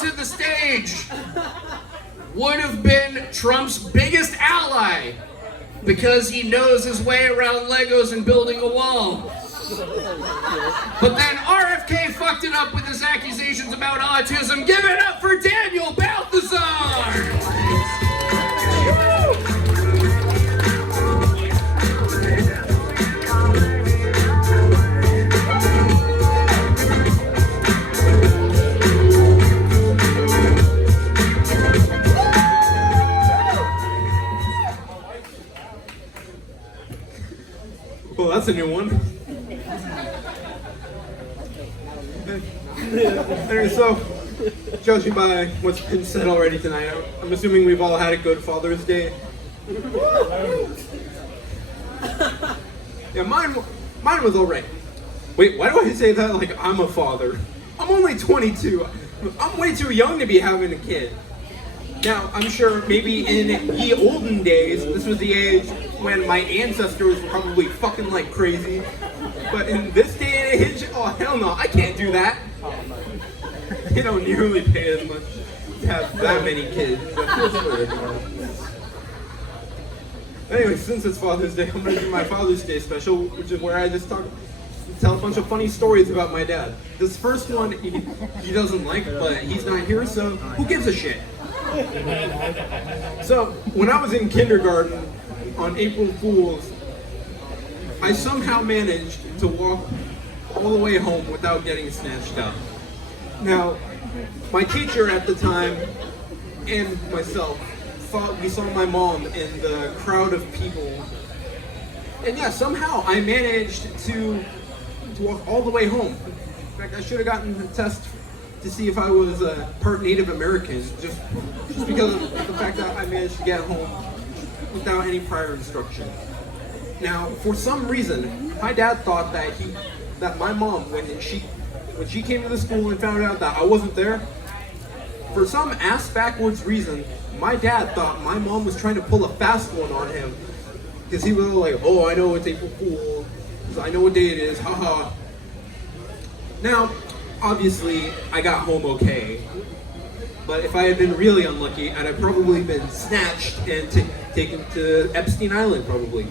to the stage would have been Trump's biggest ally because he knows his way around Legos and building a wall. But then RFK fucked it up with his accusations about autism. Give it up for Daniel Baltazar! Well, that's a new one. Anyway, so, judging by what's been said already tonight, I'm assuming we've all had a good Father's Day. Yeah, mine was alright. Wait, why do I say that like I'm a father? I'm only 22. I'm way too young to be having a kid. Now, I'm sure maybe in ye olden days, this was the age when my ancestors were probably fucking like crazy. But in this day and age, oh hell no, I can't do that. You don't nearly pay as much to have that many kids. Anyway, since it's Father's Day, I'm gonna do my Father's Day special, which is where I just tell a bunch of funny stories about my dad. This first one he doesn't like, but he's not here, so who gives a shit? So, when I was in kindergarten on April Fool's, I somehow managed to walk all the way home without getting snatched up. Now, my teacher at the time and myself thought we saw my mom in the crowd of people. And yeah, somehow I managed to walk all the way home. In fact, I should have gotten the test to see if I was part Native American, just because of the fact that I managed to get home without any prior instruction. Now, for some reason, my dad thought that my mom, when she came to the school and found out that I wasn't there, for some ass-backwards reason, my dad thought my mom was trying to pull a fast one on him, because he was like, oh, I know it's April Fool, I know what day it is, haha. Now, obviously, I got home okay, but if I had been really unlucky, I'd have probably been snatched and taken to Epstein Island, probably.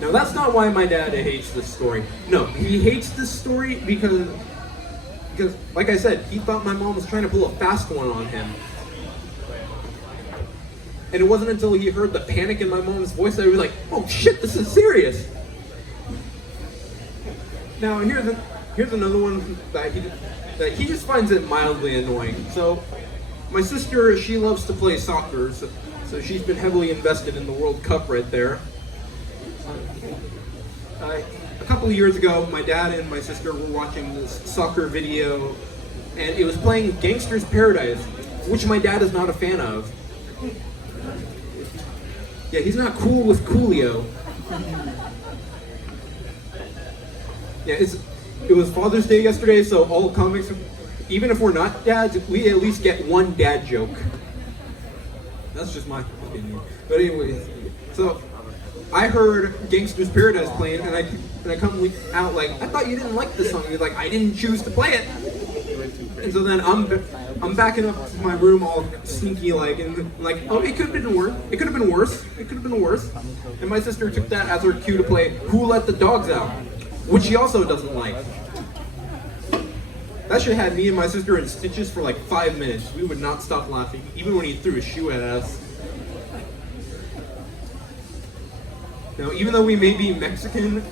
Now, that's not why my dad hates this story. No, he hates this story because, like I said, he thought my mom was trying to pull a fast one on him. And it wasn't until he heard the panic in my mom's voice that he was like, oh shit, this is serious. Now, here's another one that he just finds it mildly annoying. So, my sister, she loves to play soccer, so she's been heavily invested in the World Cup right there. A couple of years ago, my dad and my sister were watching this soccer video, and it was playing Gangster's Paradise, which my dad is not a fan of. Yeah, he's not cool with Coolio. Yeah, it was Father's Day yesterday, so all comics, even if we're not dads, we at least get one dad joke. That's just my opinion. But anyways, so I heard Gangster's Paradise playing, and I come out like, I thought you didn't like this song. He's like, I didn't choose to play it. And so then I'm backing up to my room all sneaky like, and like, oh, it could have been worse. It could have been worse. It could have been worse. And my sister took that as her cue to play Who Let the Dogs Out, which she also doesn't like. That shit had me and my sister in stitches for like 5 minutes. We would not stop laughing, even when he threw a shoe at us. Now, even though we may be Mexican,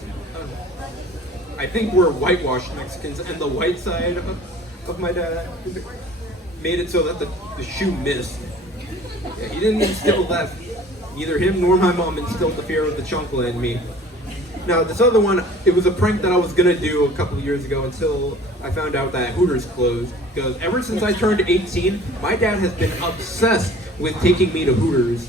I think we're whitewashed Mexicans, and the white side of my dad made it so that the shoe missed. Yeah, he didn't instill that. Neither him nor my mom instilled the fear of the chancla in me. Now, this other one, it was a prank that I was gonna do a couple of years ago until I found out that Hooters closed. Because ever since I turned 18, my dad has been obsessed with taking me to Hooters.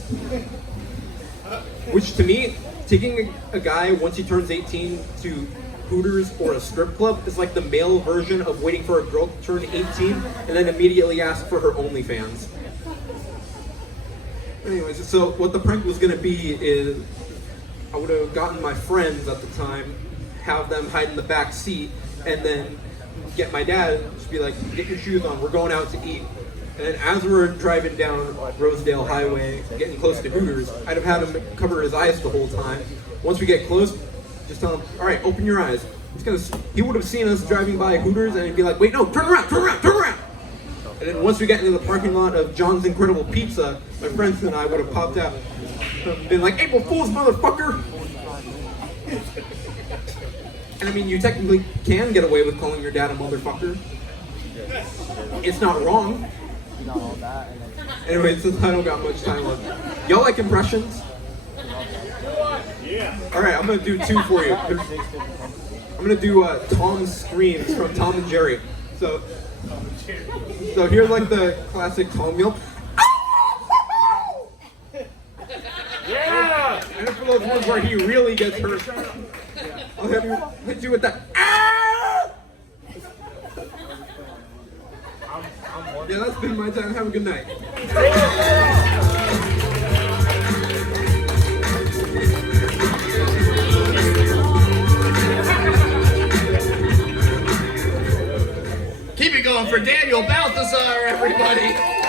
Which to me, taking a guy once he turns 18 to Hooters or a strip club is like the male version of waiting for a girl to turn 18 and then immediately ask for her OnlyFans. Anyways, so what the prank was gonna be is I would have gotten my friends at the time, have them hide in the back seat, and then get my dad to be like, get your shoes on, we're going out to eat. And then as we're driving down Rosedale Highway, getting close to Hooters, I'd have had him cover his eyes the whole time. Once we get close, just tell him, all right, open your eyes. He would have seen us driving by Hooters and he'd be like, wait, no, turn around, turn around, turn around. And then once we got into the parking lot of John's Incredible Pizza, my friends and I would have popped out and been like, April Fool's, motherfucker! And I mean, you technically can get away with calling your dad a motherfucker. It's not wrong. Anyway, since I don't got much time left. Y'all like impressions? Alright, I'm gonna do 2 for you. I'm gonna do Tom's screams from Tom and Jerry. So here's like the classic Tom yell. Yeah! And for those ones where he really gets hurt, I'll hit you with that. Yeah, that's been my time. Have a good night. Keep it going for Daniel Baltazar, everybody.